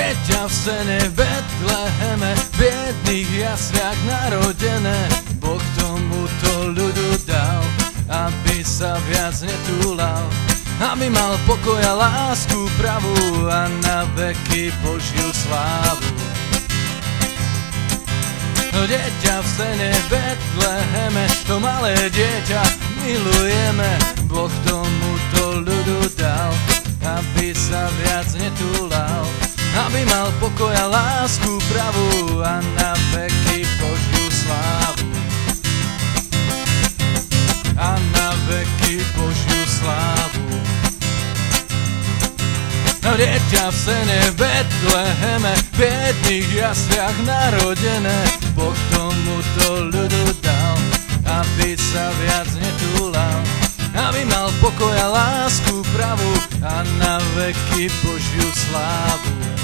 Dieťa v sene v Betleheme, v biedných jasliach narodené. Boh tomuto ľudu dal, aby sa viac netúlal, aby mal pokoj a lásku pravú a na veky Božiu slávu. Dieťa v sene v Betleheme, to malé dieťa milujeme. Boh tomuto ľudu dal, aby sa viac netúlal, aby mal pokoj a lásku pravú a na veky Božiu slávu. A na veky Božiu slávu. Dieťa v sene v Betleheme, v biedných jasliach narodené. Boh tomuto ľudu dal, aby sa viac netúlal, aby mal pokoj a lásku pravú a na veky Božiu slávu.